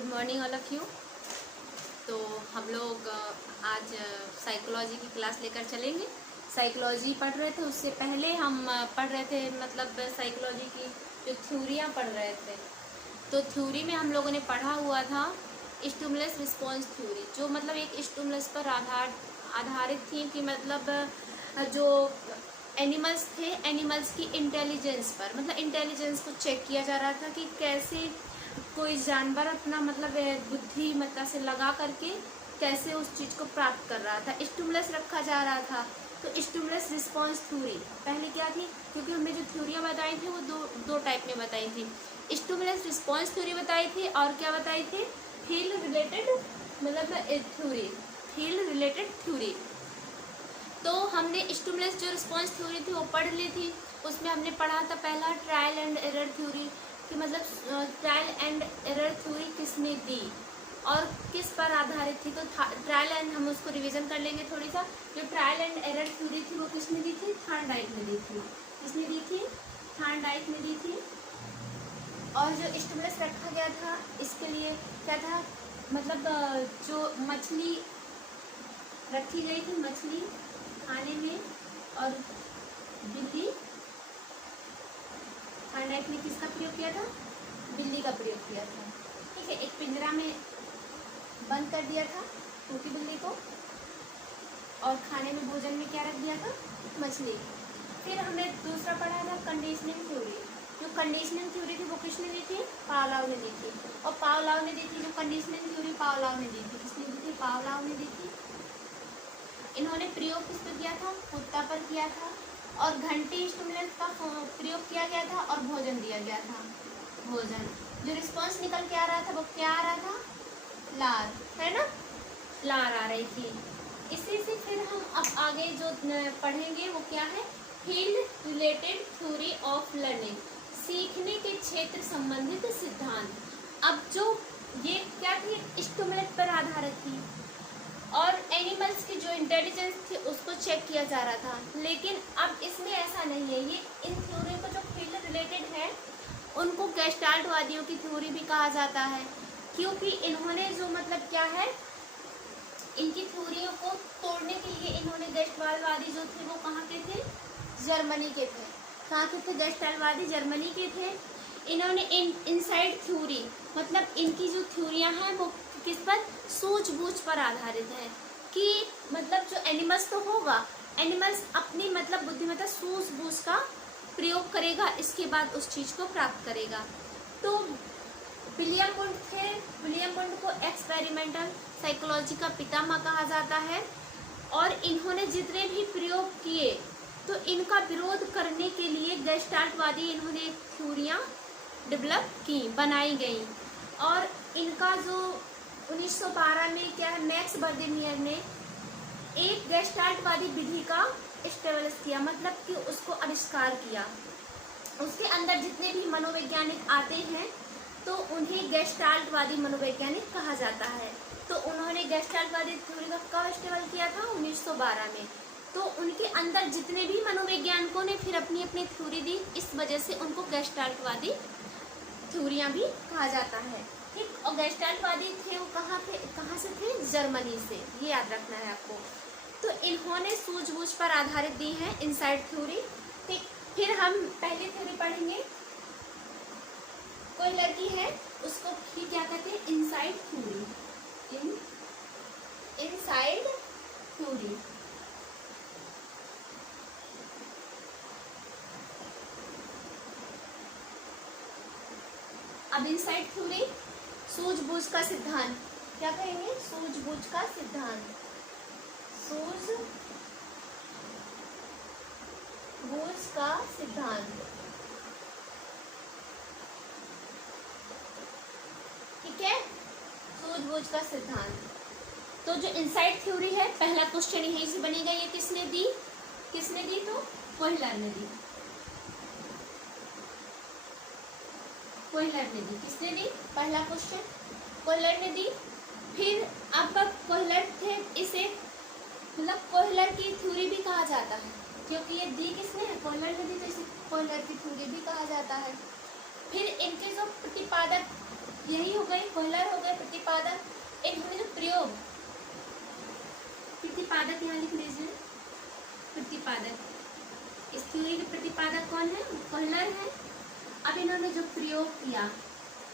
Good morning all of you. तो हम लोग आज साइकोलॉजी की क्लास लेकर चलेंगे। साइकोलॉजी पढ़ रहे थे, उससे पहले हम पढ़ रहे थे मतलब साइकोलॉजी की जो थ्योरियाँ पढ़ रहे थे। तो थ्योरी में हम लोगों ने पढ़ा हुआ था स्टिमुलस रिस्पॉन्स थ्योरी, जो मतलब एक स्टिमुलस पर आधारित थी कि मतलब जो एनिमल्स थे, एनिमल्स की इंटेलिजेंस पर, मतलब इंटेलिजेंस को चेक किया जा रहा था कि कैसे कोई जानवर अपना मतलब बुद्धिमत्ता से लगा करके कैसे उस चीज़ को प्राप्त कर रहा था। स्टिमुलस रखा जा रहा था। तो स्टिमुलस रिस्पॉन्स थ्योरी पहले क्या थी, क्योंकि हमने जो थ्योरियाँ बताई थी वो दो टाइप में बताई थी। स्टिमुलस रिस्पॉन्स थ्योरी बताई थी और क्या बताई थी, फील्ड रिलेटेड मतलब थ्योरी, फील्ड रिलेटेड थ्योरी। तो हमने स्टिमुलस जो रिस्पॉन्स थ्योरी थी वो पढ़ ली थी। उसमें हमने पढ़ा था पहला ट्रायल एंड एरर थ्योरी, कि मतलब ट्रायल एंड एरर थ्योरी किसने दी और किस पर आधारित थी। तो ट्रायल एंड हम उसको रिवीजन कर लेंगे थोड़ी सा। जो ट्रायल एंड एरर थ्योरी थी वो किसने दी थी, थॉर्नडाइक ने दी थी। किसने दी थी, थॉर्नडाइक ने दी थी। और जो स्टिमुलस रखा गया था इसके लिए क्या था, मतलब जो मछली रखी गई थी, मछली खाने में, और बिल्ली, थॉर्नडाइक ने किसका प्रयोग किया था, बिल्ली का प्रयोग किया था। ठीक है, एक पिंजरा में बंद कर दिया था टूटी बिल्ली को और खाने में भोजन में क्या रख दिया था, मछली। फिर हमने दूसरा पढ़ा था कंडीशनिंग थ्योरी। जो कंडीशनिंग थ्योरी थी वो किसने दी थी, पावलोव ने दी थी। और पावलोव ने दी थी जो कंडीशनिंग थ्योरी, पावलोव ने दी थी। किसने दी थी, पावलोव ने दी थी। इन्होंने प्रयोग किस पर किया था, कुत्ता पर किया था। और घंटी स्टिमुलस का प्रयोग किया गया था और भोजन दिया गया था, भोजन। जो रिस्पॉन्स निकल के आ रहा था वो क्या आ रहा था, लार, है ना, लार आ रही थी। इसी से फिर हम अब आगे जो पढ़ेंगे वो क्या है, field related theory of learning, सीखने के क्षेत्र संबंधित सिद्धांत। अब जो ये क्या थी, स्टिमुलस पर आधारित थी और एनिमल्स की जो इंटेलिजेंस थी उसको चेक किया जा रहा था। लेकिन अब इसमें ऐसा नहीं है, ये इन थ्योरी को जो फील्ड रिलेटेड है उनको गेस्टाल्टवादियों की थ्योरी भी कहा जाता है, क्योंकि इन्होंने जो मतलब क्या है, इनकी थ्योरियों को तोड़ने के लिए इन्होंने गेस्टाल्टवादी जो थे वो कहाँ के थे, जर्मनी के थे। कहाँ के थे, गेस्टाल्टवादी जर्मनी के थे। इन्होंने इनसाइड थ्योरी, मतलब इनकी जो थ्योरियाँ हैं वो किस पर, सूझबूझ पर आधारित है। कि मतलब जो एनिमल्स तो होगा, एनिमल्स अपनी मतलब बुद्धिमत्ता सूझबूझ का प्रयोग करेगा, इसके बाद उस चीज़ को प्राप्त करेगा। तो विलियम वुंड थे, विलियम वुंड को एक्सपेरिमेंटल साइकोलॉजी का पितामह कहा जाता है। और इन्होंने जितने भी प्रयोग किए तो इनका विरोध करने के लिए गेस्टाल्टवादी इन्होंने थ्योरियाँ डेवलप की, बनाई गई। और इनका जो 1912 में क्या है, मैक्स बर्देमियर ने एक गेस्टाल्टवादी विधि का एस्टेब्लिश किया, मतलब कि उसको आविष्कार किया। उसके अंदर जितने भी मनोवैज्ञानिक आते हैं तो उन्हें गेस्टाल्टवादी मनोवैज्ञानिक कहा जाता है। तो उन्होंने गेस्टाल्टवादी थ्योरी का कब एस्टेब्लिश किया था, 1912 में। तो उनके अंदर जितने भी मनोवैज्ञानिकों ने फिर अपनी अपनी थ्योरी दी, इस वजह से उनको गेस्टाल्टवादी थ्योरियाँ भी कहा जाता है। ठीक, और गेस्टाल्टवादी थे वो कहाँ से थे, जर्मनी से, ये याद रखना है आपको। तो इन्होंने सूझबूझ पर आधारित दी है इनसाइड थ्योरी। ठीक, फिर हम पहली थ्योरी पढ़ेंगे। कोई लड़की है उसको भी क्या कहते हैं, इनसाइड थ्योरी, इनसाइड थ्योरी। अब इनसाइड थ्योरी, सूझबूझ का सिद्धांत, क्या कहेंगे, सूझबूझ का सिद्धांत, सूझबूझ का सिद्धांत। ठीक है, सूझबूझ का सिद्धांत। तो जो इनसाइड थ्योरी है, पहला क्वेश्चन यहीं से बनेगा, ये किसने दी, किसने दी, तो कोहलर ने दी, कोहलर ने दी। किसने दी, पहला क्वेश्चन कोहलर ने दी। फिर अब कोहलर थे, इसे मतलब कोहलर की थ्योरी भी कहा जाता है, क्योंकि ये दी किसने है, कोहलर ने दी, तो इसे कोहलर की थ्योरी भी कहा जाता है। फिर इनके जो प्रतिपादक यही हो गई, कोहलर हो गए, प्रतिपादक। इन्होंने जो प्रयोग, प्रतिपादक यहाँ लिख लीजिए, प्रतिपादक। इस थ्योरी के प्रतिपादक कौन है? कोहलर है। अब इन्होंने जो प्रयोग किया,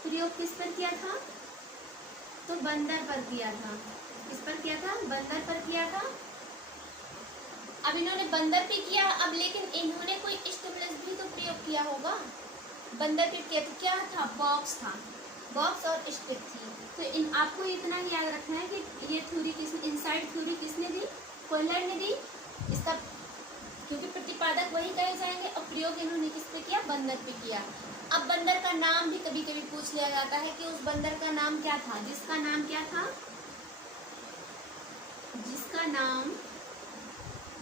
प्रयोग किस पर किया था? तो बंदर पर किया था। किस पर किया था? बंदर पर किया था। अब इन्होंने बंदर पे किया, अब लेकिन इन्होंने कोई स्टिमुलस भी तो प्रयोग किया होगा। बंदर पे किया तो क्या था? बॉक्स था, बॉक्स और स्टिक थी। तो इन आपको इतना ही याद रखना है कि ये थ्योरी किसने, इनसाइड थ्योरी किसने दी? कोहलर ने दी। इसका क्योंकि प्रतिपादक वही कहे जाएंगे, और प्रयोग इन्होंने किस पे किया? बंदर पे किया। अब बंदर का नाम भी कभी कभी पूछ लिया जाता है कि उस बंदर का नाम क्या था? जिसका नाम क्या था? जिसका नाम,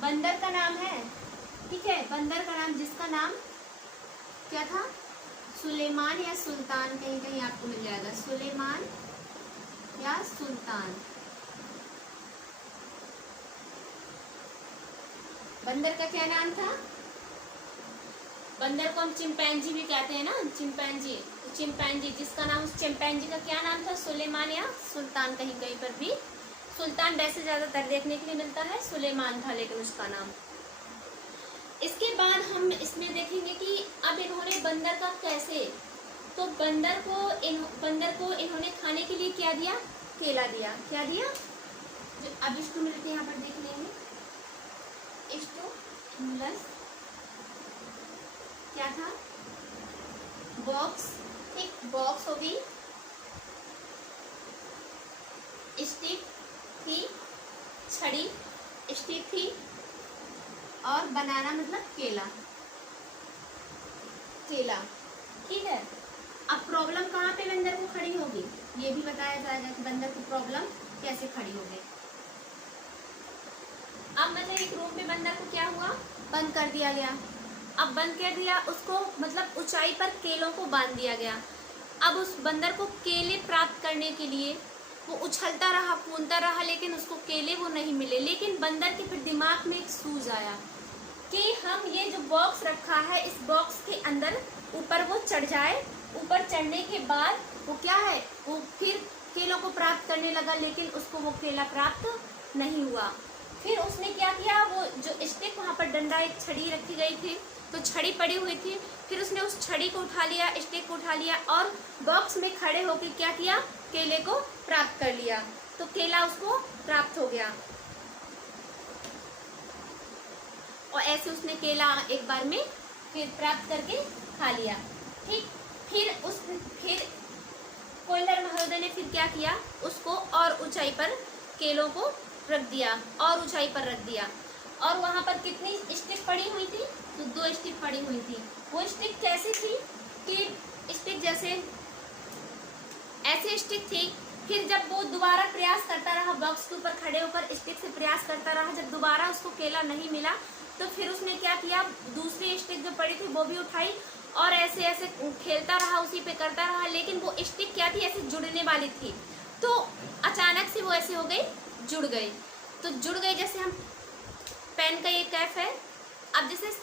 बंदर का नाम है, ठीक है, बंदर का नाम, जिसका नाम क्या था? सुलेमान या सुल्तान, कहीं कहीं आपको मिल जाएगा, सुलेमान या सुल्तान। बंदर का क्या नाम था? बंदर को हम चिंपैंजी भी कहते हैं ना, चिंपैंजी। तो चिंपैंजी, जिसका नाम, उस चिंपैंजी का क्या नाम था? सुलेमान या सुल्तान। कहीं कहीं पर भी सुल्तान वैसे ज्यादातर देखने के लिए मिलता है, सुलेमान था लेकिन उसका नाम। इसके बाद हम इसमें देखेंगे कि अब इन्होंने बंदर का कैसे, तो बंदर को इन्होंने खाने के लिए क्या दिया? केला दिया। क्या दिया? जो अब स्टिमुलस यहाँ पर देख लेंगे, स्टिमुलस क्या था? बॉक्स, ठीक, बॉक्स हो गई, स्टिक थी, छड़ी, स्टिक थी, और बनाना मतलब केला, केला, ठीक है। अब प्रॉब्लम कहाँ पे बंदर को खड़ी होगी, ये भी बताया जाएगा कि बंदर की प्रॉब्लम कैसे खड़ी होगी। अब मतलब एक रूम में बंदर को क्या हुआ? बंद कर दिया गया। अब बंद कर दिया उसको, मतलब ऊंचाई पर केलों को बांध दिया गया। अब उस बंदर को केले प्राप्त करने के लिए वो उछलता रहा, कूदता रहा, लेकिन उसको केले वो नहीं मिले। लेकिन बंदर के फिर दिमाग में एक सूझ आया कि हम ये जो बॉक्स रखा है, इस बॉक्स के अंदर ऊपर वो चढ़ जाए। ऊपर चढ़ने के बाद वो क्या है, वो फिर केलों को प्राप्त करने लगा, लेकिन उसको वो केला प्राप्त नहीं हुआ। फिर उसने क्या किया, वो जो स्टिक, वहाँ पर डंडा, एक छड़ी रखी गई थी, तो छड़ी पड़ी हुई थी, फिर उसने उस छड़ी को उठा लिया, स्टिक को उठा लिया, और बॉक्स में खड़े होकर क्या किया? केले को प्राप्त कर लिया। तो केला उसको प्राप्त हो गया, और ऐसे उसने केला एक बार में फिर प्राप्त करके खा लिया, ठीक। फिर कोहलर महोदय ने फिर क्या किया? उसको और ऊंचाई पर केलों को रख दिया, और ऊंचाई पर रख दिया। और वहां पर कितनी स्टिक पड़ी हुई थी? तो 2 स्टिक पड़ी हुई थी। वो स्टिक कैसी थी कि स्टिक जैसे ऐसे स्टिक थी। फिर जब वो दोबारा प्रयास करता रहा, बॉक्स के ऊपर खड़े होकर स्टिक से प्रयास करता रहा, जब दोबारा उसको केला नहीं मिला, तो फिर उसने क्या किया? दूसरी स्टिक जो पड़ी थी वो भी उठाई, और ऐसे ऐसे खेलता रहा, उसी पे करता रहा। लेकिन वो स्टिक क्या थी? ऐसे जुड़ने वाली थी, तो अचानक से वो ऐसे हो गई, जुड़ गई। तो जुड़ गई, जैसे हम पेन का ये कैप है, अब जैसे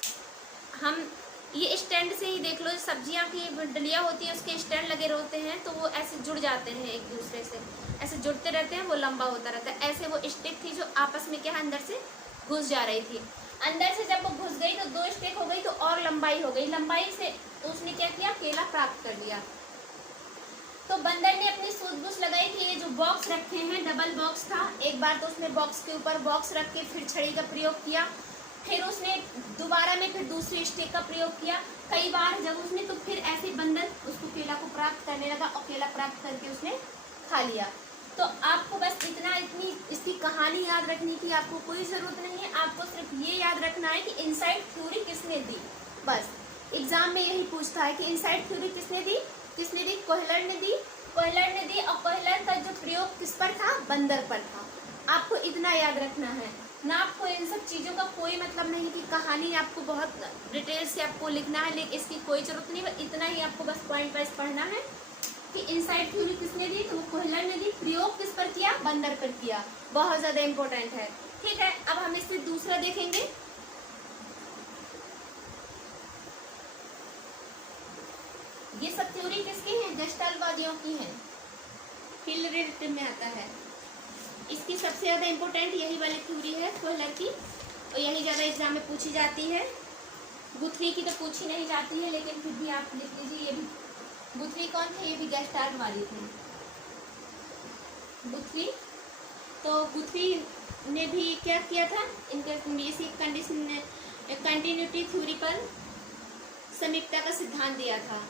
हम ये स्टैंड से ही देख लो, सब्जियां की डलियां होती है, उसके स्टैंड लगे रहते हैं, तो वो ऐसे जुड़ जाते हैं एक दूसरे से, ऐसे जुड़ते रहते हैं, वो लंबा होता रहता है। ऐसे वो स्टिक थी जो आपस में क्या, अंदर से घुस जा रही थी। अंदर से जब वो घुस गई तो 2 स्टिक हो गई, तो और लंबाई हो गई। लंबाई से उसने क्या किया? केला प्राप्त कर लिया। तो बंदर ने अपनी सूझबूझ लगाई कि ये जो बॉक्स रखे हैं, डबल बॉक्स था। एक बार तो उसने बॉक्स के ऊपर बॉक्स रख के फिर छड़ी का प्रयोग किया, फिर उसने दोबारा में फिर दूसरी स्टिक का प्रयोग किया। कई बार जब उसने, तो फिर ऐसे बंदर उसको केला को प्राप्त करने लगा, और केला प्राप्त करके उसने खा लिया। तो आपको बस इतनी इसकी कहानी याद रखने की आपको कोई ज़रूरत नहीं है। आपको सिर्फ ये याद रखना है कि इनसाइड थ्योरी किसने दी। बस एग्जाम में यही पूछता है कि इनसाइड थ्योरी किसने दी? किसने दी? कोहलर ने दी। कोहलर ने दी, और कोहलर का जो प्रयोग किस पर था? बंदर पर था। आपको इतना याद रखना है ना। आपको इन सब चीज़ों का कोई मतलब नहीं कि कहानी आपको बहुत डिटेल से आपको लिखना है, लेकिन इसकी कोई ज़रूरत नहीं। बस इतना ही आपको बस पॉइंट वाइज पढ़ना है कि इनसाइड थ्योरी किसने दी? तो वो कोहलर ने दी। प्रयोग किस पर किया? बंदर पर किया। बहुत ज़्यादा इंपॉर्टेंट है, ठीक है। अब हम इससे दूसरा देखेंगे। ये सब थ्योरी किसकी है? गेस्टाल्टवादियों फसलों की हैं, फील्ड रिलेटेड में आता है। इसकी सबसे ज़्यादा इम्पोर्टेंट यही वाली थ्योरी है कोहलर की, और यही ज़्यादा एग्जाम में पूछी जाती है। गुथरी की तो पूछी नहीं जाती है, लेकिन फिर भी आप लिख लीजिए। ये भी गुथरी कौन थे, ये भी गेस्टार्ड वाली थे गुथरी। तो गुथरी ने भी क्या किया था, इनके बेसिक कंडीशन कंटिन्यूटी थ्योरी पर समीपता का सिद्धांत दिया था।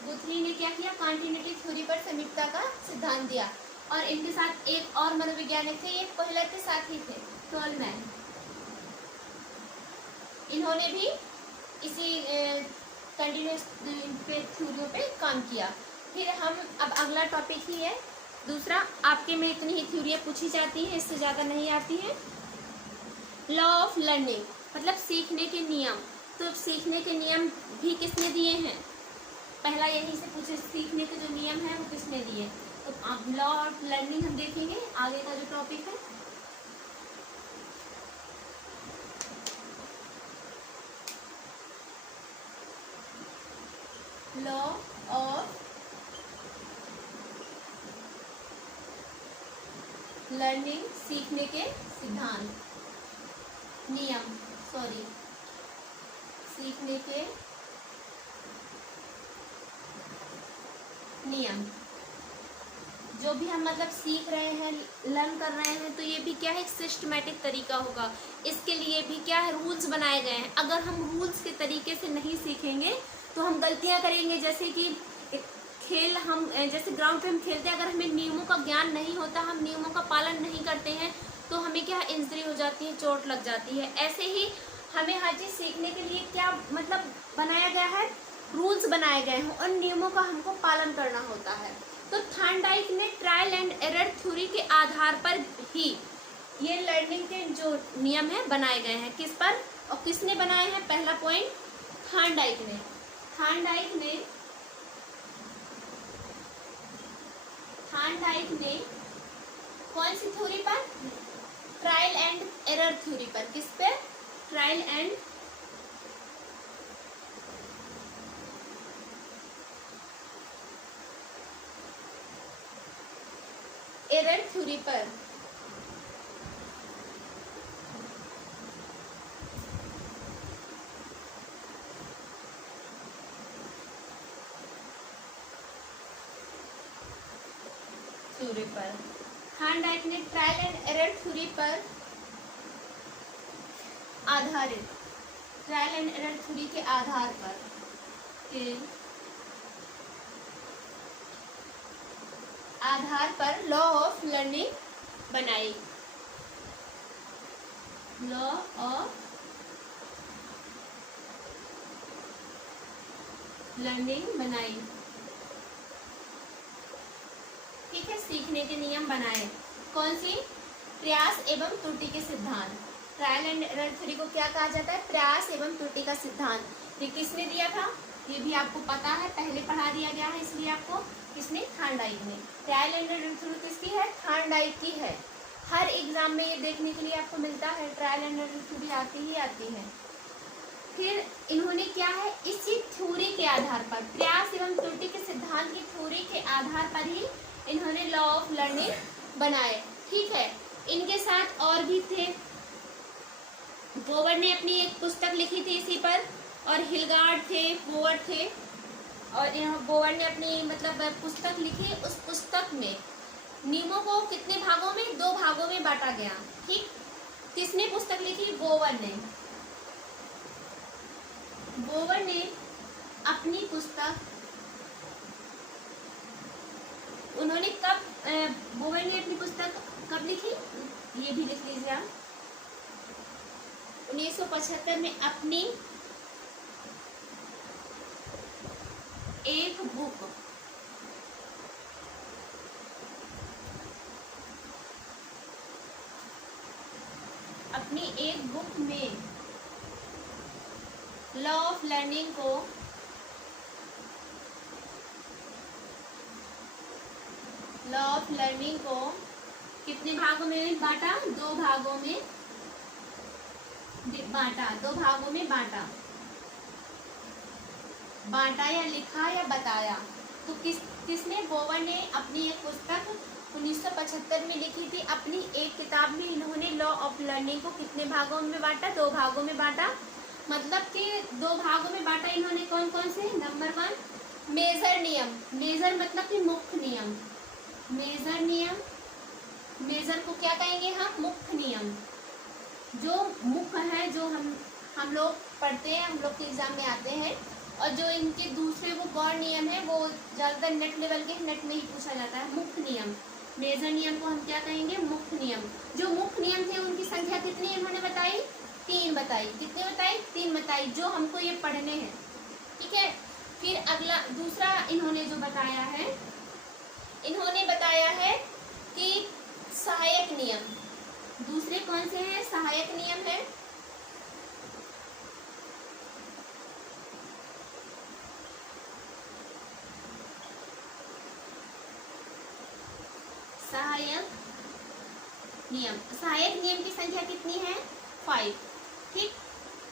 गुथरी ने क्या किया, कंटिन्यूटी थ्योरी पर समीपता का सिद्धांत दिया। और इनके साथ एक और मनोवैज्ञानिक थे, ये कोहलर के साथ ही थे, टोलमैन। इन्होंने भी इसी कंटिन्यूस थ्योरियों पे काम किया। फिर हम अब अगला टॉपिक ही है दूसरा। आपके में इतनी ही थ्योरियाँ पूछी जाती हैं, इससे ज़्यादा नहीं आती हैं। लॉ ऑफ लर्निंग मतलब सीखने के नियम। तो सीखने के नियम भी किसने दिए हैं, पहला यही से पूछे, सीखने के जो नियम है वो किसने दिए। तो आप लॉ ऑफ लर्निंग हम देखेंगे आगे का जो टॉपिक है। लॉ ऑफ लर्निंग सीखने के सिद्धांत, नियम, सॉरी सीखने के नियम। जो भी हम मतलब सीख रहे हैं, लर्न कर रहे हैं, तो ये भी क्या है, एक सिस्टमेटिक तरीका होगा। इसके लिए भी क्या है, रूल्स बनाए गए हैं। अगर हम रूल्स के तरीके से नहीं सीखेंगे तो हम गलतियां करेंगे। जैसे कि खेल, हम जैसे ग्राउंड पे हम खेलते हैं, अगर हमें नियमों का ज्ञान नहीं होता, हम नियमों का पालन नहीं करते हैं, तो हमें क्या इंजरी हो जाती है, चोट लग जाती है। ऐसे ही हमें हर चीज़ सीखने के लिए क्या मतलब बनाया गया है, रूल्स बनाए गए हैं और नियमों का हमको पालन करना होता है। तो थॉर्नडाइक ने ट्रायल एंड एरर थ्योरी के आधार पर ही ये लर्निंग के जो नियम है बनाए गए हैं। किस पर और किसने बनाए हैं, पहला पॉइंट थॉर्नडाइक ने। थॉर्नडाइक ने कौन सी थ्योरी पर, ट्रायल एंड एरर थ्योरी पर। किस पे, ट्रायल एंड एरर थ्योरी पर। थॉर्नडाइक ने ट्रायल एंड एरर थ्योरी पर आधारित, ट्रायल एंड एरर थ्योरी के आधार पर लॉ ऑफ लर्निंग बनाई। लॉ ऑफ लर्निंग बनाई, ठीक है। सीखने के नियम बनाए, कौन सी, प्रयास एवं त्रुटि के सिद्धांत। ट्रायल एंड एरर थ्योरी को क्या कहा जाता है, प्रयास एवं त्रुटि का सिद्धांत। ये किसने दिया था, ये भी आपको पता है, पहले पढ़ा दिया गया है, इसलिए आपको किसने, थॉर्नडाइक ने। ट्रायल एंड एरर थ्योरी किसकी है, थॉर्नडाइक की है। हर एग्जाम में ये देखने के लिए आपको मिलता है, ट्रायल एंड एरर थ्योरी आती ही आती है। फिर इन्होंने क्या है, इसी थ्योरी के आधार पर, प्रयास एवं त्रुटि के सिद्धांत की थ्योरी के आधार पर ही इन्होंने लॉ ऑफ लर्निंग बनाए, ठीक है। इनके साथ और भी थे, बोवर ने अपनी एक पुस्तक लिखी थी इसी पर, और हिलगार्ड थे, बोवर थे। और बोवर ने अपनी मतलब पुस्तक लिखी, उस पुस्तक में नियमों को कितने भागों में, 2 भागों में बांटा गया, ठीक। किसने पुस्तक लिखी, बोवर ने। बोवर ने अपनी पुस्तक, उन्होंने कब, बोवर ने अपनी पुस्तक कब लिखी, ये भी लिख लीजिए आप, 1975 में अपनी एक बुक, में लॉ ऑफ लर्निंग को कितने भागों में बांटा, 2 भागों में बांटा या लिखा या बताया। तो किसने, बोवर ने अपनी एक पुस्तक 1975 में लिखी थी। अपनी एक किताब में इन्होंने लॉ ऑफ लर्निंग को कितने भागों में बांटा, 2 भागों में बांटा। मतलब कि 2 भागों में बांटा इन्होंने, कौन कौन से। नंबर 1 मेजर नियम, मेजर मतलब कि मुख्य नियम, मेजर नियम, मेजर को क्या कहेंगे हम, मुख्य नियम। जो मुख्य है, जो हम लोग पढ़ते हैं, हम लोग के एग्जाम में आते हैं। और जो इनके दूसरे वो गौर नियम है, वो ज़्यादातर नेट लेवल के, नेट में ही पूछा जाता है। मुख्य नियम, मेजर नियम को हम क्या कहेंगे, मुख्य नियम। जो मुख्य नियम थे उनकी संख्या कितनी इन्होंने बताई, 3 बताई। कितने बताई, 3 बताई, जो हमको ये पढ़ने हैं। ठीक है। फिर अगला दूसरा इन्होंने जो बताया है, इन्होंने बताया है कि सहायक नियम। दूसरे कौन से हैं, सहायक नियम है। सहायक नियम, सहायक नियम की संख्या कितनी है, 5। ठीक।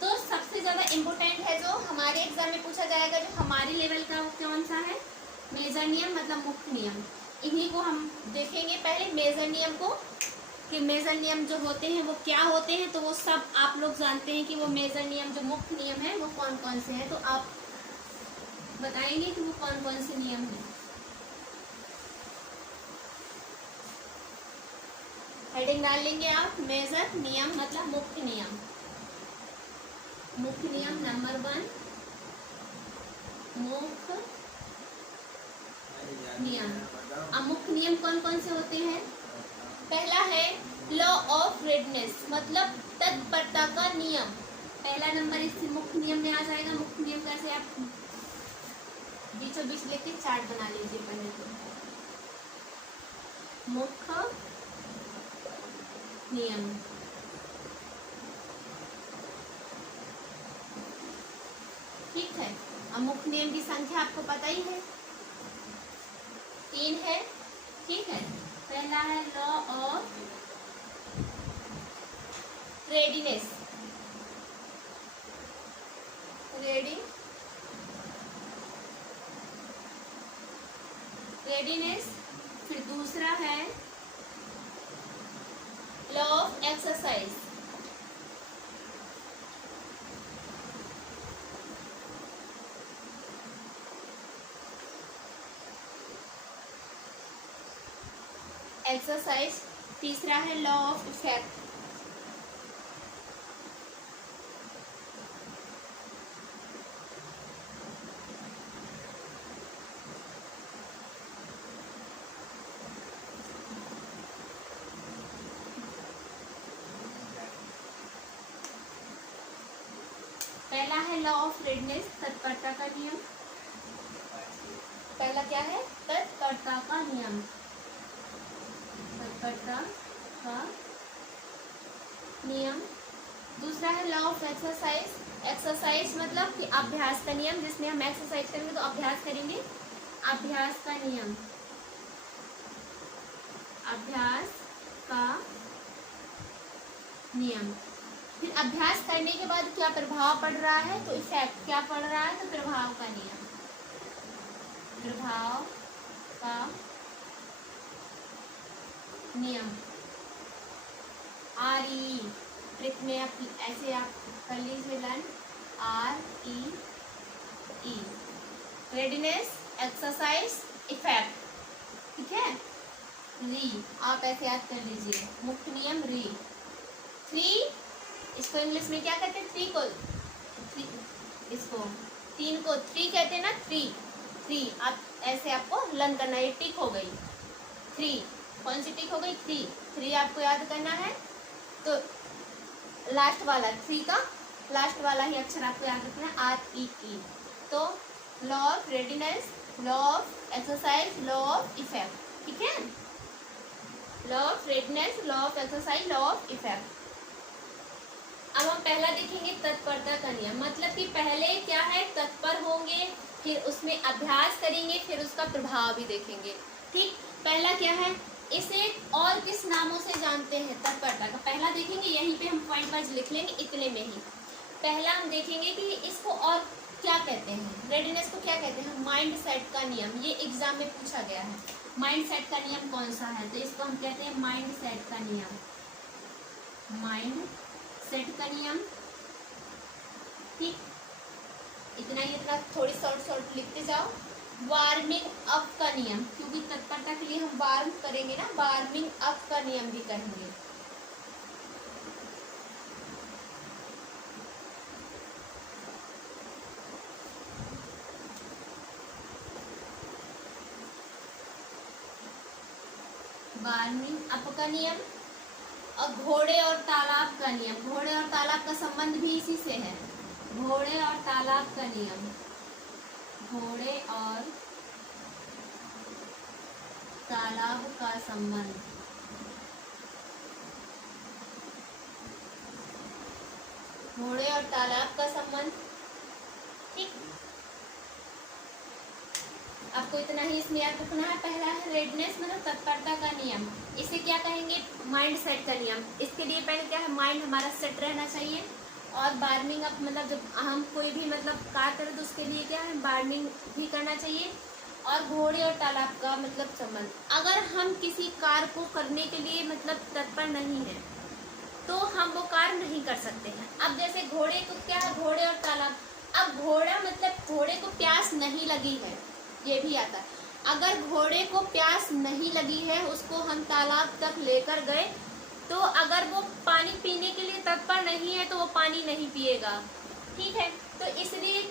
तो सबसे ज्यादा इम्पोर्टेंट है, जो हमारे एग्जाम में पूछा जाएगा, जो हमारे लेवल का, वो कौन सा है, मेजर नियम मतलब मुख्य नियम। इन्हीं को हम देखेंगे पहले, मेजर नियम को, कि मेजर नियम जो होते हैं वो क्या होते हैं। तो वो सब आप लोग जानते हैं कि वो मेजर नियम जो मुख्य नियम है वो कौन कौन से हैं। तो आप बताएंगे कि वो कौन कौन से नियम हैं। हेडिंग डाल लेंगे आप, मेजर नियम मतलब मुख्य नियम। मुख्य नियम नंबर 1 मुख्य नियम। अब मुख्य नियम कौन कौन से होते हैं। पहला है लॉ ऑफ रेडनेस, मतलब तत्परता का नियम। पहला नंबर इस मुख्य नियम में आ जाएगा। मुख्य नियम कैसे, आप बीचों बीच लेके चार्ट बना लीजिए पहले तो। मुख्य नियम, ठीक है। अब मुख्य नियम की संख्या आपको पता ही है, 3 है। ठीक है। पहला है लॉ ऑफ रेडीनेस, रेडीनेस। फिर दूसरा है लॉ ऑफ एक्सरसाइज, तीसरा है लॉ ऑफ इफेक्ट, पहला है लॉ ऑफ रेडनेस, तत्परता का नियम। पहला क्या है, तत्परता का नियम, तत्परता का नियम। दूसरा है लॉ ऑफ एक्सरसाइज मतलब कि अभ्यास का नियम, जिसमें हम एक्सरसाइज करेंगे तो अभ्यास करेंगे, अभ्यास का नियम, अभ्यास का नियम। फिर अभ्यास करने के बाद क्या प्रभाव पड़ रहा है, तो इफेक्ट क्या पड़ रहा है, तो प्रभाव का नियम, प्रभाव का नियम। RE ट्रिक में आप ऐसे आप कर लीजिए learn, RE, readiness, exercise, effect. ठीक है। री आप ऐसे याद कर लीजिए, मुख्य नियम री। 3 इसको इंग्लिश में क्या कहते हैं, 3 को, इसको 3 को 3 कहते हैं ना, 3 आप ऐसे आपको लर्न करना है। टिक हो गई 3, कौन सी टिक हो गई, 3 आपको याद करना है। तो लास्ट वाला 3 का लास्ट वाला ही अक्षर आपको याद रखना है, RE। तो law of readiness, law of exercise, law of effect. ठीक है। Law of redness, law of exercise, law of effect. अब हम पहला देखेंगे तत्परता का नियम, मतलब कि पहले क्या है, तत्पर होंगे, फिर उसमें अभ्यास करेंगे, फिर उसका प्रभाव भी देखेंगे। ठीक। पहला क्या है, इसे और किस नामों से जानते हैं, तत्परता का पहला देखेंगे, यहीं पे हम पॉइंट वाइज लिख लेंगे इतने में ही। पहला हम देखेंगे कि इसको और क्या कहते हैं, रेडीनेस को क्या कहते हैं, माइंड सेट का नियम। ये एग्जाम में पूछा गया है, माइंड सेट का नियम कौन सा है, तो इसको हम कहते हैं माइंड सेट का नियम, माइंड सेट का नियम। ठीक, इतना ही, इतना थोड़ी शॉर्ट लिखते जाओ। वार्मिंग अप का नियम, क्योंकि तत्परता के लिए हम वार्म करेंगे ना, वार्मिंग अप का नियम भी कहेंगे। वार्मिंग अप का नियम। और घोड़े और तालाब का नियम, घोड़े और तालाब का संबंध भी इसी से है। घोड़े और तालाब का नियम, घोड़े और तालाब का संबंध, घोड़े और तालाब का संबंध। ठीक, आपको इतना ही इसमें याद रखना है। पहला है रेडनेस मतलब तत्परता का नियम, इसे क्या कहेंगे, माइंड सेट का नियम। इसके लिए पहले क्या है, माइंड हमारा सेट रहना चाहिए। और वार्मिंग अप मतलब जब हम कोई भी मतलब कार्य करें तो उसके लिए क्या है, वार्मिंग भी करना चाहिए। और घोड़े और तालाब का मतलब संबंध, अगर हम किसी कार्य को करने के लिए मतलब तत्पर नहीं है तो हम वो कार्य नहीं कर सकते हैं। अब जैसे घोड़े को क्या है, घोड़े और तालाब, अब घोड़ा मतलब घोड़े को प्यास नहीं लगी है, ये भी आता है। अगर घोड़े को प्यास नहीं लगी है, उसको हम तालाब तक लेकर गए, तो अगर वो पानी पीने के लिए तत्पर नहीं है तो वो पानी नहीं पिएगा। ठीक है, तो इसलिए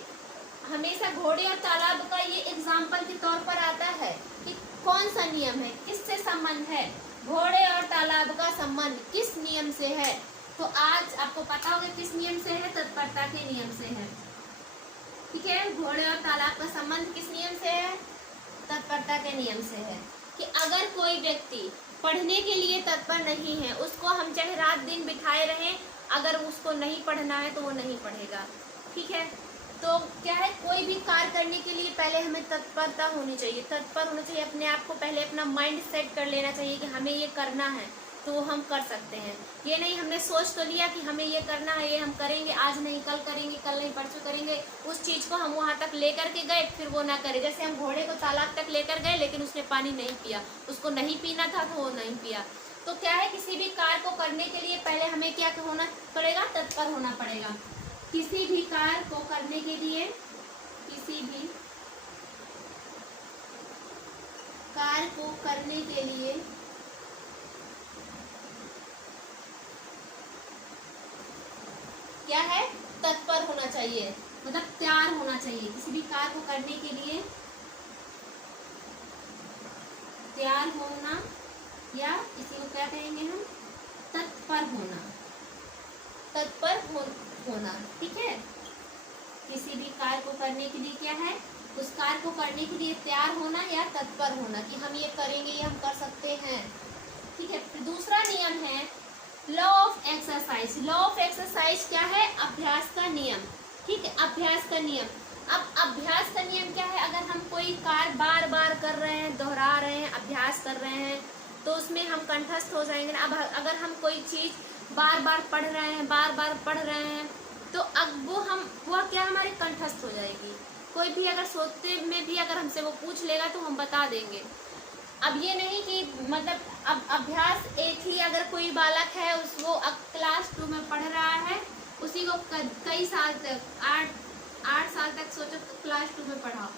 हमेशा घोड़े और तालाब का ये एग्जाम्पल के तौर पर आता है कि कौन सा नियम है, किससे संबंध है, घोड़े और तालाब का संबंध किस नियम से है। तो आज आपको पता होगा किस नियम से है, तत्परता के नियम से है। ठीक है, घोड़े और तालाब का संबंध किस नियम से है, तत्परता के नियम से है। कि अगर कोई व्यक्ति पढ़ने के लिए तत्पर नहीं है, उसको हम चाहे रात दिन बिठाए रहें, अगर उसको नहीं पढ़ना है तो वो नहीं पढ़ेगा। ठीक है, तो क्या है, कोई भी कार्य करने के लिए पहले हमें तत्परता होनी चाहिए, तत्पर होना चाहिए। अपने आप को पहले अपना माइंड सेट कर लेना चाहिए कि हमें ये करना है, तो हम कर सकते हैं। ये नहीं हमने सोच तो लिया कि हमें ये करना है, ये हम करेंगे, आज नहीं कल करेंगे, कल नहीं परसों करेंगे, उस चीज़ को हम वहाँ तक लेकर के गए फिर वो ना करें। जैसे हम घोड़े को तालाब तक लेकर गए लेकिन उसने पानी नहीं पिया, उसको नहीं पीना था तो वो नहीं पिया। तो क्या है, किसी भी कार्य को करने के लिए पहले हमें क्या होना पड़ेगा, तत्पर होना पड़ेगा। किसी भी कार्य को करने के लिए, किसी भी कार्य को करने के लिए क्या है, तत्पर होना चाहिए, मतलब तैयार होना चाहिए। किसी भी कार्य को करने के लिए तैयार होना, या इसी को क्या कहेंगे हम, तत्पर होना, तत्पर होना। ठीक है, किसी भी कार्य को करने के लिए क्या है, उस कार्य को करने के लिए तैयार होना या तत्पर होना कि हम ये करेंगे, ये हम कर सकते हैं। ठीक है, फिर दूसरा नियम है law of exercise. Law of exercise क्या है, अभ्यास का नियम। ठीक है, अभ्यास का नियम। अब अभ्यास का नियम क्या है, अगर हम कोई कार्य बार बार कर रहे हैं, दोहरा रहे हैं, अभ्यास कर रहे हैं, तो उसमें हम कंठस्थ हो जाएंगे ना। अब अगर हम कोई चीज़ बार बार पढ़ रहे हैं, बार बार पढ़ रहे हैं, तो अब वो क्या हमारे कंठस्थ हो जाएगी। कोई भी अगर सोचते में भी अगर हमसे वो पूछ लेगा तो हम बता देंगे। अब ये नहीं कि मतलब अब अभ्यास एक ही, अगर कोई बालक है वो अब क्लास 2 में पढ़ रहा है, उसी को कई साल तक 8 साल तक सोचो क्लास 2 में पढ़ाओ,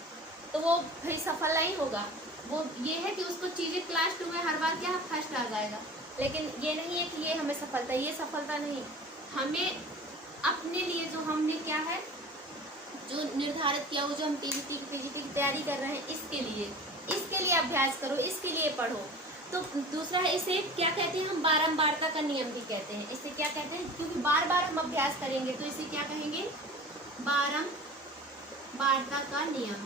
तो वो भाई सफल नहीं होगा। वो ये है कि उसको चीज़ें क्लास 2 में हर बार क्या फर्स्ट आ जाएगा, लेकिन ये नहीं है कि ये हमें सफलता, ये सफलता नहीं। हमें अपने लिए जो हमने क्या है, जो निर्धारित किया, वो जो हम पीजीटी की तैयारी कर रहे हैं, इसके लिए अभ्यास करो, इसके लिए पढ़ो। तो दूसरा है, इसे क्या कहते हैं हम, बारंबारता का नियम भी कहते हैं। इसे क्या कहते हैं, क्योंकि बार बार हम अभ्यास करेंगे तो इसे क्या कहेंगे, बारंबारता का नियम।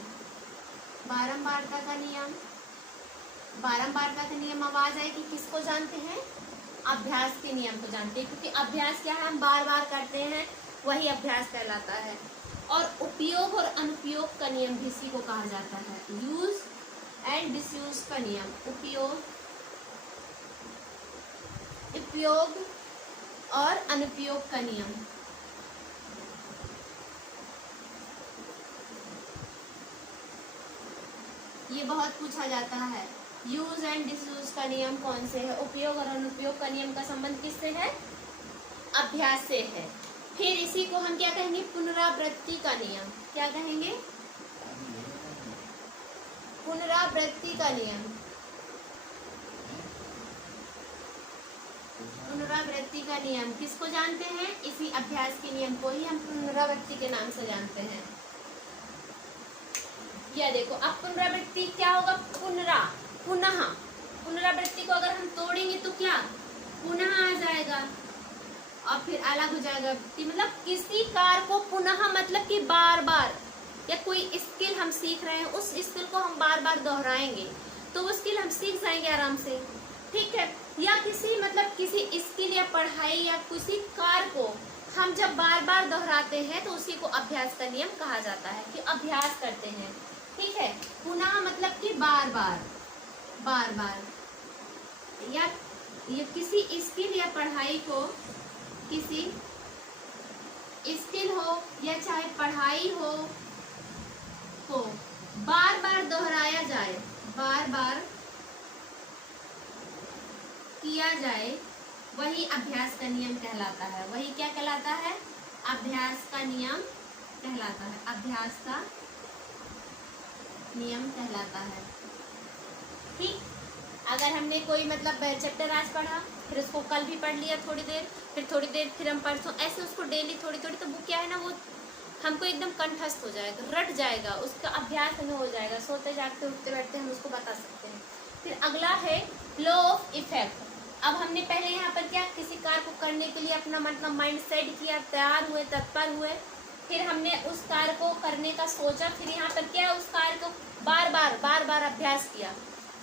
बारंबारता का नियम, बारंबारता का नियम आवाज आए कि किसको जानते हैं, अभ्यास के नियम को जानते हैं, क्योंकि अभ्यास क्या है, हम बार बार करते हैं, वही अभ्यास कहलाता है। और उपयोग और अनुपयोग का नियम भी इसी को कहा जाता है, यूज एंड डिसयूज का नियम। उपयोग और अनुपयोग का नियम। ये बहुत पूछा जाता है। यूज एंड डिसयूज का नियम कौन से है? उपयोग और अनुपयोग का नियम का संबंध किससे है? अभ्यास से है। फिर इसी को हम क्या कहेंगे? पुनरावृत्ति का नियम। क्या कहेंगे? पुनरावृत्ति का नियम। पुनरावृत्ति का नियम किसको जानते हैं? इसी अभ्यास के नियम को ही हम पुनरावृत्ति के नाम से जानते हैं। यह देखो, अब पुनरावृत्ति क्या होगा? पुनः पुनरावृत्ति को अगर हम तोड़ेंगे तो क्या? पुनः आ जाएगा और फिर अलग हो जाएगा। मतलब किसी कार्य को पुनः मतलब कि बार बार, या कोई स्किल हम सीख रहे हैं, उस स्किल को हम बार बार दोहराएंगे तो वो स्किल हम सीख जाएंगे आराम से, ठीक है। या किसी स्किल या पढ़ाई या किसी कार्य को हम जब बार बार दोहराते हैं तो उसी को अभ्यास का नियम कहा जाता है, कि अभ्यास करते हैं, ठीक है। पुनः मतलब कि बार बार या ये किसी स्किल या पढ़ाई को, किसी स्किल हो या चाहे पढ़ाई हो को बार बार दोहराया जाए, बार बार किया जाए, वही अभ्यास का नियम कहलाता है। वही क्या कहलाता है? अभ्यास का नियम कहलाता है। अभ्यास का नियम कहलाता है, ठीक। अगर हमने कोई चैप्टर आज पढ़ा, फिर उसको कल भी पढ़ लिया थोड़ी देर, फिर हम परसों, ऐसे उसको डेली थोड़ी थोड़ी, तो वो क्या है ना, वो हमको एकदम कंठस्थ हो जाएगा, रट जाएगा, उसका अभ्यास हमें हो जाएगा। सोते जागते उठते बैठते हम उसको बता सकते हैं। फिर अगला है लॉ ऑफ इफेक्ट। अब हमने पहले यहाँ पर क्या, किसी कार्य को करने के लिए अपना माइंड सेट किया, तैयार हुए, तत्पर हुए, फिर हमने उस कार्य को करने का सोचा, फिर यहाँ पर क्या, उस कार्य को बार बार अभ्यास किया,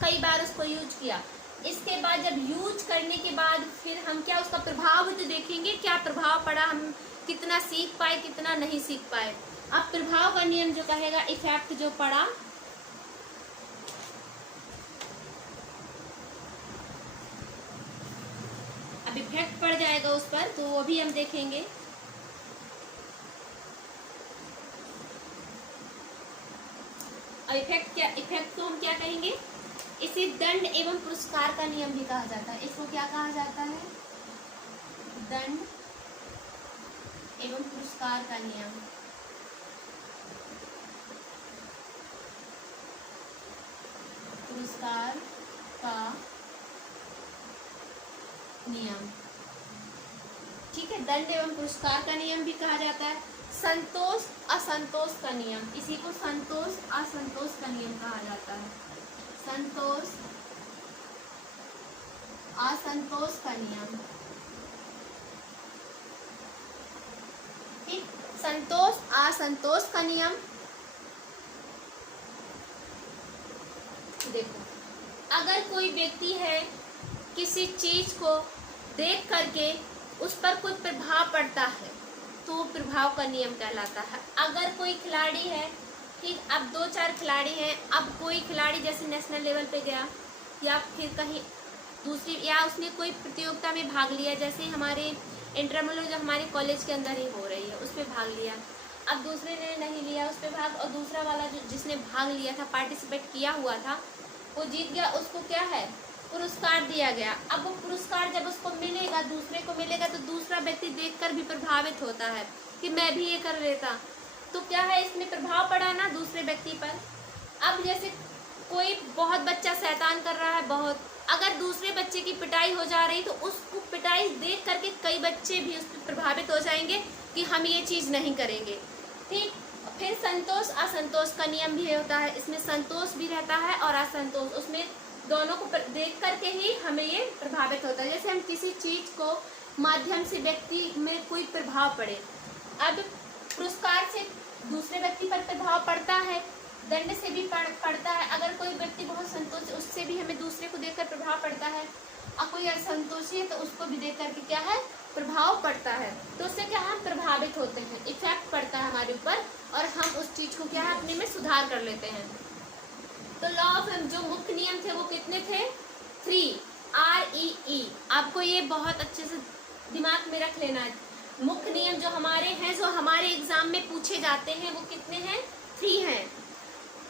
कई बार उसको यूज किया। इसके बाद जब यूज करने के बाद फिर हम क्या, उसका प्रभाव तो देखेंगे, क्या प्रभाव पड़ा, हम कितना सीख पाए, कितना नहीं सीख पाए। अब प्रभाव का नियम जो कहेगा, इफेक्ट जो पड़ा, अब इफेक्ट पड़ जाएगा उस पर, तो वो भी हम देखेंगे। और इफेक्ट को हम क्या कहेंगे? इसे दंड एवं पुरस्कार का नियम भी कहा जाता है। इसको क्या कहा जाता है? दंड एवं पुरस्कार का नियम। पुरस्कार का नियम, ठीक है। दंड एवं पुरस्कार का नियम भी कहा जाता है। संतोष असंतोष का नियम, इसी को संतोष असंतोष का नियम कहा जाता है। संतोष असंतोष का नियम, ठीक। संतोष असंतोष का नियम, देखो, अगर कोई व्यक्ति है, किसी चीज को देख करके उस पर कुछ प्रभाव पड़ता है, तो प्रभाव का नियम कहलाता है। अगर कोई खिलाड़ी है, ठीक, अब 2-4 खिलाड़ी हैं, अब कोई खिलाड़ी जैसे नेशनल लेवल पे गया या फिर कहीं दूसरी, या उसने कोई प्रतियोगिता में भाग लिया, जैसे हमारे इंटरमुलर जो हमारे कॉलेज के अंदर ही हो रही है, उसमें भाग लिया। अब दूसरे ने नहीं लिया उस पर भाग, और दूसरा वाला जिसने भाग लिया था, पार्टिसिपेट किया हुआ था, वो जीत गया, उसको क्या है, पुरस्कार दिया गया। अब वो पुरस्कार जब उसको मिलेगा, दूसरे को मिलेगा, तो दूसरा व्यक्ति देखकर भी प्रभावित होता है कि मैं भी ये कर लेता, तो क्या है, इसमें प्रभाव पड़ा ना दूसरे व्यक्ति पर। अब जैसे कोई बहुत बच्चा शैतान कर रहा है बहुत, अगर दूसरे बच्चे की पिटाई हो जा रही, तो उसको पिटाई देख करके कई बच्चे भी उस पर प्रभावित हो जाएंगे कि हम ये चीज़ नहीं करेंगे, ठीक। फिर संतोष असंतोष का नियम भी होता है, इसमें संतोष भी रहता है और असंतोष, उसमें दोनों को देख करके ही हमें ये प्रभावित होता है। जैसे हम किसी चीज को माध्यम से व्यक्ति में कोई प्रभाव पड़े, अब पुरस्कार से दूसरे व्यक्ति पर प्रभाव पड़ता है, दंड से भी पड़ता है। अगर कोई व्यक्ति बहुत संतोषी, उससे भी हमें दूसरे को देखकर प्रभाव पड़ता है, और कोई असंतोषी है तो उसको भी देख करके क्या है, प्रभाव पड़ता है। तो उससे क्या हम प्रभावित होते हैं, इफेक्ट पड़ता है हमारे ऊपर, और हम उस चीज को क्या है, अपने में सुधार कर लेते हैं। तो लॉ ऑफ जो मुख्य नियम थे वो कितने थे? 3 REE। आपको ये बहुत अच्छे से दिमाग में रख लेना है। मुख्य नियम जो हमारे हैं, जो हमारे एग्जाम में पूछे जाते हैं, वो कितने हैं? 3 हैं।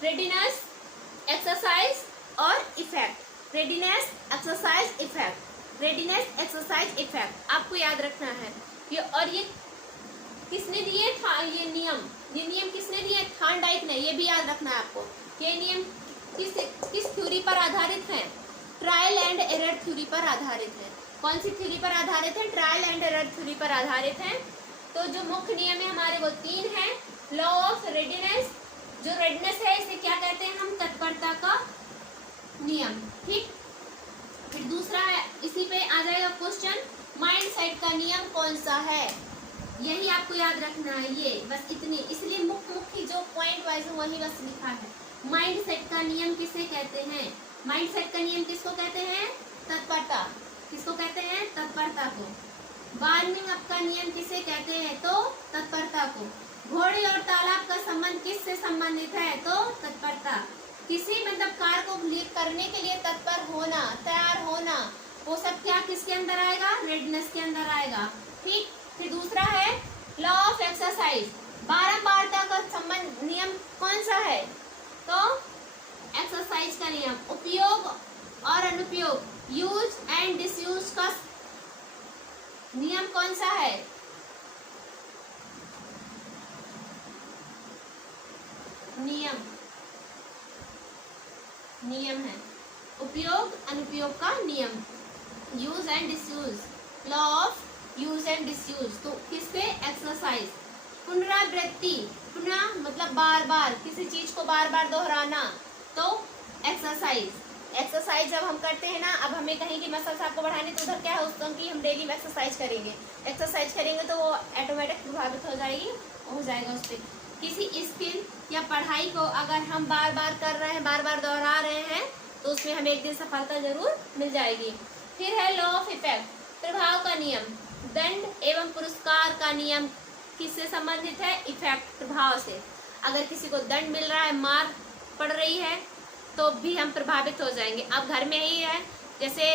रेडिनेस, एक्सरसाइज और effect, readiness, exercise, effect, readiness, exercise, effect, आपको याद रखना है ये। और ये किसने दिए था ये नियम किसने दिए? थॉर्नडाइक ने। ये भी याद रखना है आपको। ये नियम किस थ्योरी पर आधारित है? ट्रायल एंड एरर थ्योरी पर आधारित है। कौन सी थ्योरी पर आधारित है? ट्रायल एंड एरर थ्योरी पर आधारित है। तो जो मुख्य नियम है हमारे वो 3 है। लॉ ऑफ रेडीनेस, जो रेडनेस है इसे क्या कहते हैं हम? तत्परता का नियम। ठीक, फिर दूसरा है, इसी पे आ जाएगा क्वेश्चन, माइंड सेट का नियम कौन सा है? यही आपको याद रखना है, ये बस इतनी। इसलिए मुख्य जो पॉइंट वाइज वही बस लिखा है। माइंड सेट का नियम किसे कहते हैं? माइंड सेट का नियम किसको कहते हैं? तत्परता। किसको कहते हैं? तत्परता को। वार्मिंग अप का नियम किसे कहते हैं? तो तत्परता को। घोड़े और तालाब का संबंध किससे संबंधित है? तो तत्परता। किसी मतलब कार्य को करने के लिए तत्पर होना, तैयार होना, वो सब क्या किसके अंदर आएगा? रेडनेस के अंदर आएगा। ठीक, फिर दूसरा है लॉ ऑफ एक्सरसाइज, बारंबारता का संबंध नियम कौन सा है? तो एक्सरसाइज का नियम। उपयोग और अनुपयोग, यूज एंड डिसयूज का नियम कौन सा है? नियम है उपयोग अनुपयोग का नियम, use and disuse, law of use and disuse. तो किससे? एक्सरसाइज। पुनरावृत्ति, पुनः मतलब बार बार, किसी चीज को बार बार दोहराना, तो एक्सरसाइज। एक्सरसाइज जब हम करते हैं ना, अब हमें कहीं की मसल्स आपको बढ़ाने, तो उधर क्या है उसको कि हम डेली एक्सरसाइज करेंगे। एक्सरसाइज करेंगे तो वो ऑटोमेटिक प्रभावित हो जाएगा उस पर। किसी स्किल या पढ़ाई को अगर हम बार बार कर रहे हैं, बार बार दोहरा रहे हैं, तो उसमें हमें एक दिन सफलता जरूर मिल जाएगी। फिर है लॉ ऑफ इफेक्ट, प्रभाव का नियम। दंड एवं पुरस्कार का नियम किससे संबंधित है? इफेक्ट, प्रभाव से। अगर किसी को दंड मिल रहा है, मार पड़ रही है, तो भी हम प्रभावित हो जाएंगे। अब घर में ही है, जैसे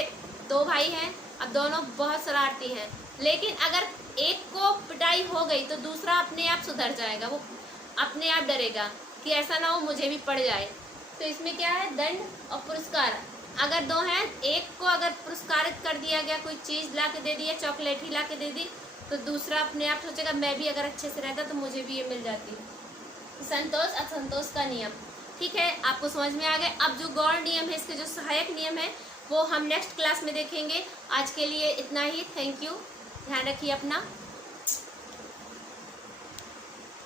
2 भाई हैं, अब दोनों बहुत शरारती हैं, लेकिन अगर एक को पिटाई हो गई तो दूसरा अपने आप सुधर जाएगा, वो अपने आप डरेगा कि ऐसा ना हो मुझे भी पड़ जाए। तो इसमें क्या है? दंड और पुरस्कार। अगर 2 हैं, एक को अगर पुरस्कारित कर दिया गया, कोई चीज ला के दे दी, चॉकलेट ही ला के दे दी, तो दूसरा अपने आप सोचेगा मैं भी अगर अच्छे से रहता तो मुझे भी ये मिल जाती। संतोष असंतोष का नियम। ठीक है, आपको समझ में आ गया। अब जो गौण नियम है, इसके जो सहायक नियम है, वो हम नेक्स्ट क्लास में देखेंगे। आज के लिए इतना ही। थैंक यू, ध्यान रखिए अपना।